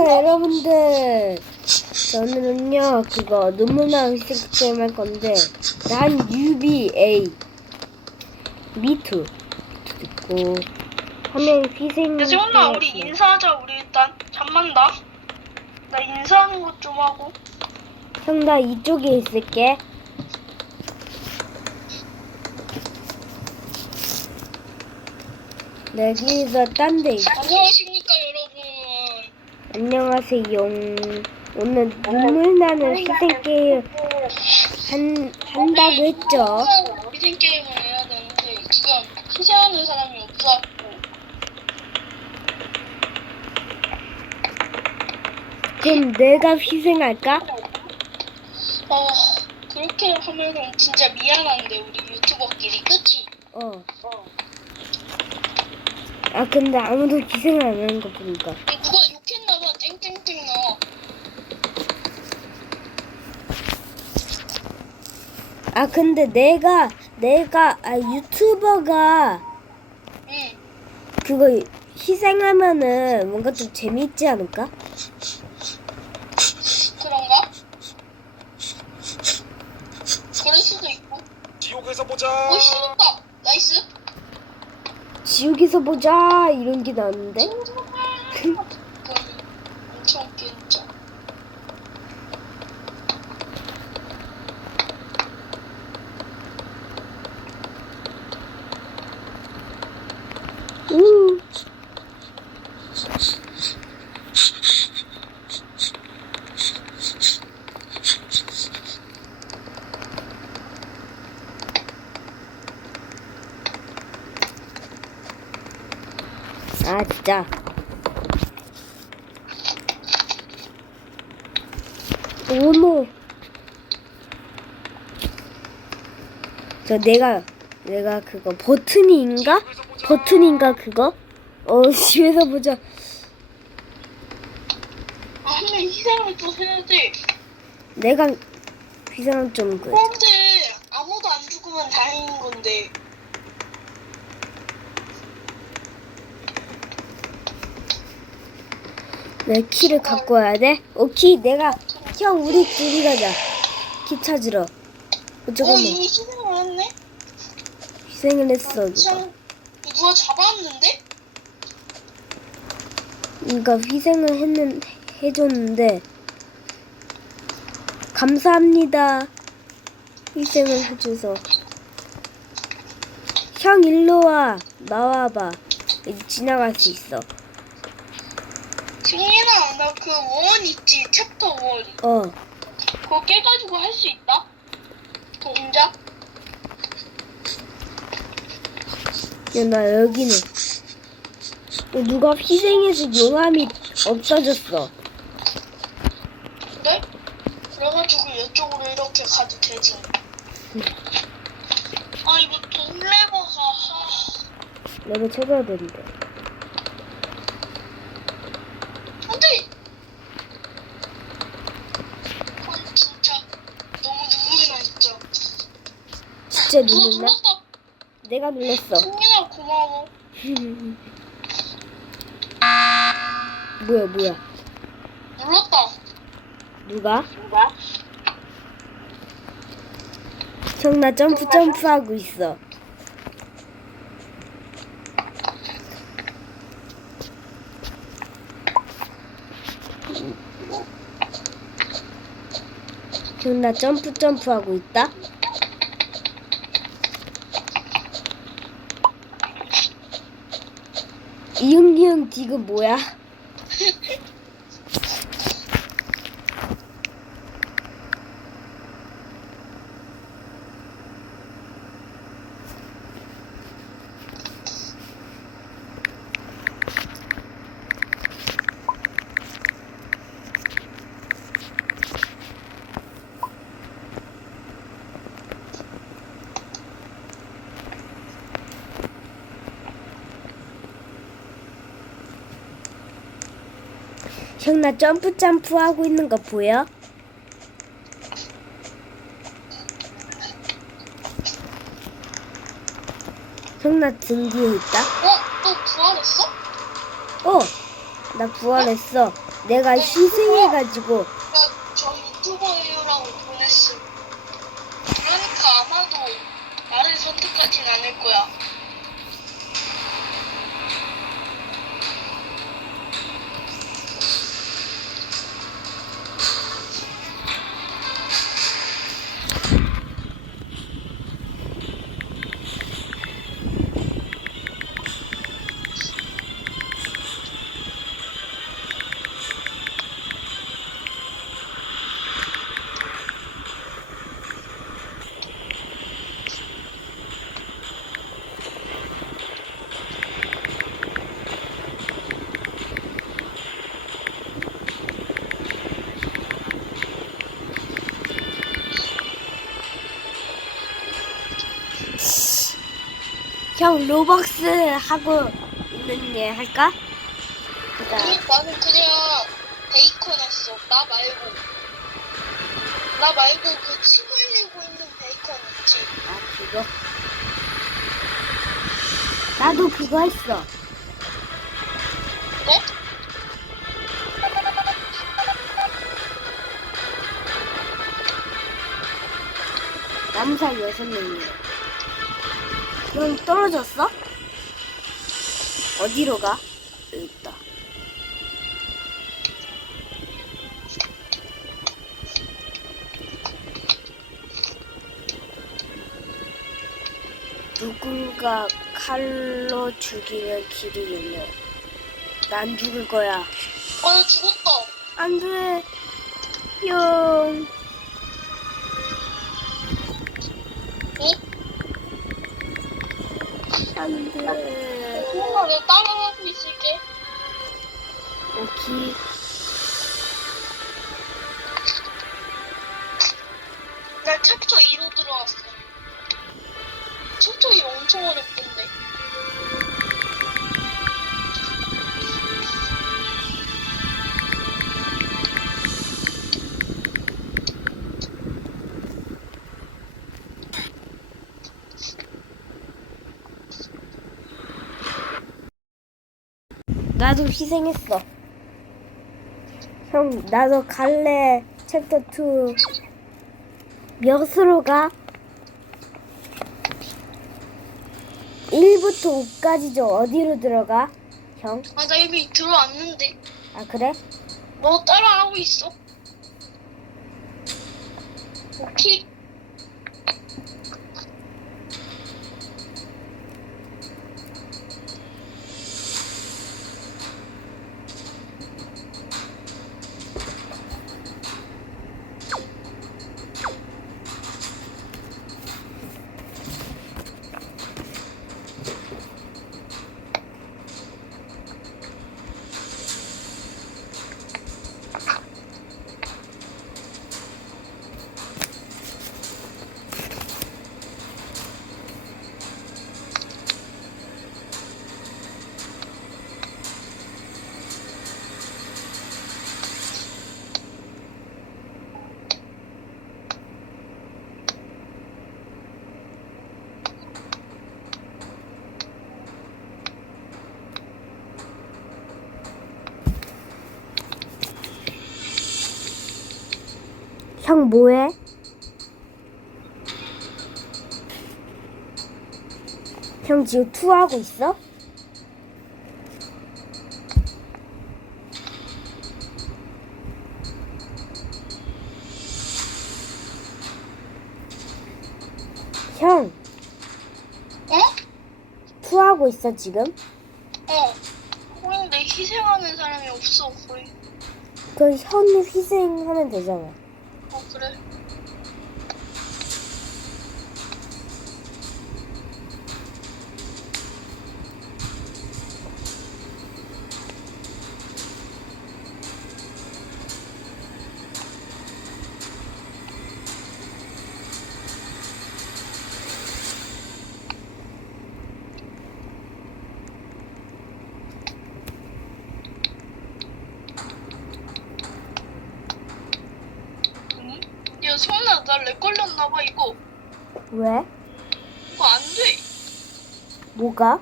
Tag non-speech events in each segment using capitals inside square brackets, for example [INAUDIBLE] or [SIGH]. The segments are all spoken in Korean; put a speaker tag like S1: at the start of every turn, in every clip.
S1: 안녕하십니까 여러분들. 저는요 그거 눈물나는 스틱 게임 할 건데 난 UBA 미투. 미투 있고 한명 희생
S2: 야 세훈아 우리 인사하자 우리 일단. 잠만 나. 나 인사하는 것 좀 하고.
S1: 형나 이쪽에 있을게. 네, 여기서 딴 데 있어 안녕하세요 오늘 눈물 나는 희생 게임 한, 한다고 했죠
S2: 희생 게임을 해야 되는데 지금 희생하는 사람이 없어갖고.
S1: 그럼 내가 희생할까?
S2: 어 그렇게 하면은 진짜 미안한데 우리 유튜버끼리 그치?
S1: 어. 아 근데 아무도 희생을 안 하는 거 보니까
S2: 누가 욕했나봐 땡땡땡 너.
S1: 아 근데 내가 내가 아 유튜버가
S2: 응.
S1: 그거 희생하면은 뭔가 좀 재밌지 않을까?
S2: 그런가? 그럴 수도 있고.
S3: 지옥에서 보자.
S2: 오 신었다. 나이스.
S1: 지옥에서 보자 이런 게 나왔는데
S2: 그럼 엄청 웃긴다.
S1: 우. 아 진짜 오노 저 내가 내가 그거 버튼인가 버튼인가 그거 어 집에서 보자
S2: 아, 한명 희생을 또 해야 돼.
S1: 내가 희생은 좀 그.
S2: 근데 아무도 안 죽으면 다행인 건데.
S1: 내 키를 갖고 와야 돼? 오키 내가 형 우리 둘이 가자. 키 찾으러. 어,
S2: 어,
S1: 잠깐만.
S2: 이미 희생을 했네?
S1: 희생을 했어 누가.
S2: 참, 누가 잡았는데?
S1: 그러니까 희생을 했는 해줬는데. 감사합니다. 희생을 해줘서. 형 일로 와. 나와봐. 이제 지나갈 수 있어
S2: 승민아, 나 그 원 있지, 챕터 원.
S1: 어
S2: 그거 깨가지고 할 수 있다? 동작?
S1: 야, 나 여기는 어, 누가 희생해서 용암이 없어졌어.
S2: 그래? 그래가지고 이쪽으로 이렇게 가도 되지. 아, 이거 동레버가, 하...
S1: 내가 찾아야 되는데.
S2: 안 돼! 아, 진짜. 너무 눈물이 나, 진짜.
S1: 진짜
S2: 누가
S1: 눌렀나?
S2: 눌렀다.
S1: 내가 눌렀어.
S2: 승민아, 고마워. [LAUGHS]
S1: 뭐야, 뭐야?
S2: 눌렀다.
S1: 누가?
S2: 누가?
S1: 형, 나 점프 점프 하고 있어. 형, 나 점프 점프 하고 있다. 이응이응 지금 뭐야? 형, 나 점프 점프 하고 있는 거 보여? 형, 나 등 뒤에 있다?
S2: 어? 또 부활했어?
S1: 어, 나 부활했어. 내가 희생해가지고 형 로벅스 하고 있는 일 할까? 그다
S2: 아니, 나는 그냥 베이컨 했어. 나 말고. 나 말고 그 침 흘리고 있는 베이컨 있지.
S1: 아 그거 나도 그거 했어.
S2: 그거?
S1: 남사 여섯 명이야. 형 떨어졌어? 어디로 가? 여기 있다. 누군가 칼로 죽이는 길이 열려. 난 죽을 거야.
S2: 어, 나 죽었다.
S1: 안 돼. 형. 안 돼.
S2: 엄마, 내가 따라가고 있을게.
S1: 오키.
S2: 나 챕터 2로 들어왔어. 챕터 2 엄청 어렵던데.
S1: 나도 희생했어. 형, 나도 갈래. 챕터 2. 몇으로 가? 1부터 5까지죠. 어디로 들어가? 형?
S2: 아, 나 이미 들어왔는데.
S1: 아, 그래?
S2: 너 따라하고 있어. 오케이.
S1: 형, 뭐해? 형, 지금 투하고 있어? 형,
S2: 어?
S1: 투하고 있어, 지금?
S2: 어. 근데 희생하는 사람이 없어, 거의.
S1: 그 현우 희생하면 되잖아.
S2: 어, 성훈아 나렉 걸렸나봐 이거
S1: 왜?
S2: 이거 안돼
S1: 뭐가?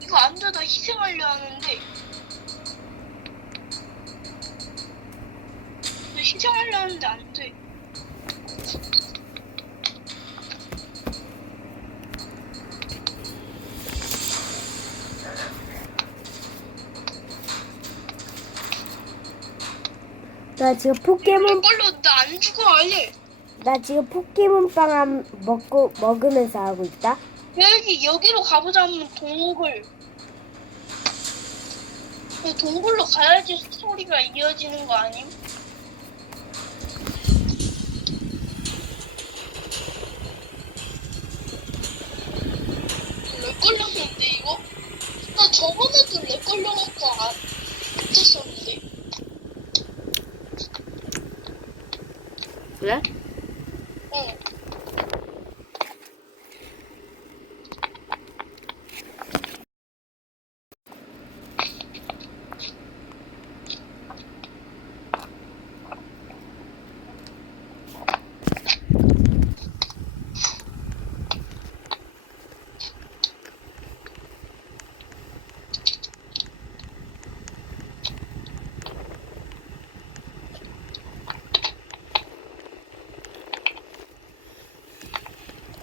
S2: 이거 안돼 나 희생하려 하는데 나 희생하려 하는데 안돼
S1: 나 지금 포켓몬
S2: 이걸로 나 안 죽어 아예.
S1: 나 지금 포켓몬빵 한- 먹고 먹으면서 하고 있다.
S2: 여기 여기로 가보자 하면 동굴. 그 동굴로 가야지 스토리가 이어지는 거 아님? 렉 걸렸는데 이거? 나 저번에도 렉 걸려갖고 안 못했었는데.
S1: 그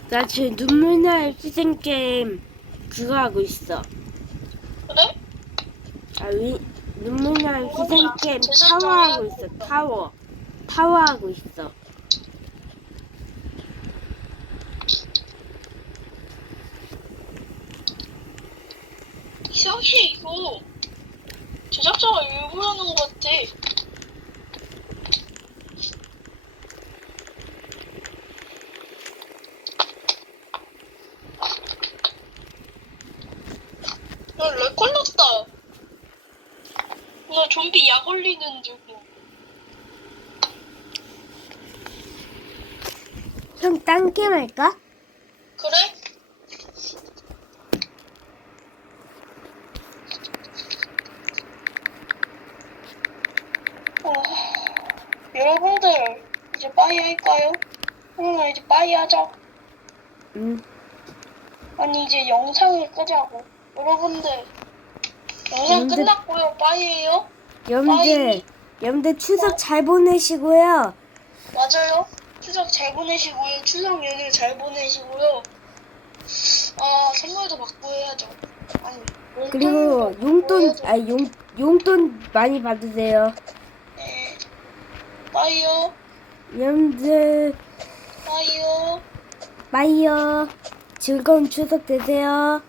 S1: 나 지금 눈물 날 희생 게임 그거 하고 있어.
S2: 그래?
S1: 아, 위, 눈물 날 희생
S2: 뭐야?
S1: 게임 타워 하고
S2: 좀
S1: 있어. 타워. 타워 하고 있어.
S2: 이상해 이거 제작자가 일부러 하는 것 같아 야렉 걸렸다 나 좀비 약 올리는 중이야
S1: 형, 딴 게임 할까?
S2: 그래? 어, 여러분들 이제 빠이 할까요? 응 이제 빠이 하자
S1: 응.
S2: 아니 이제 영상을 끄자고 여러분들 영상 끝났고요 빠이에요
S1: 여러분들, 여러분들 추석 잘 보내시고요.
S2: 맞아요 추석 잘 보내시고요 추석 연휴 잘 보내시고요 아 선물도 받고 해야죠 아니 용돈도 그리고
S1: 용돈,
S2: 해야죠.
S1: 아, 용, 용돈 많이 받으세요.
S2: 네. 빠이요
S1: 여러분들,
S2: 빠이요
S1: 빠이요. 즐거운 추석 되세요.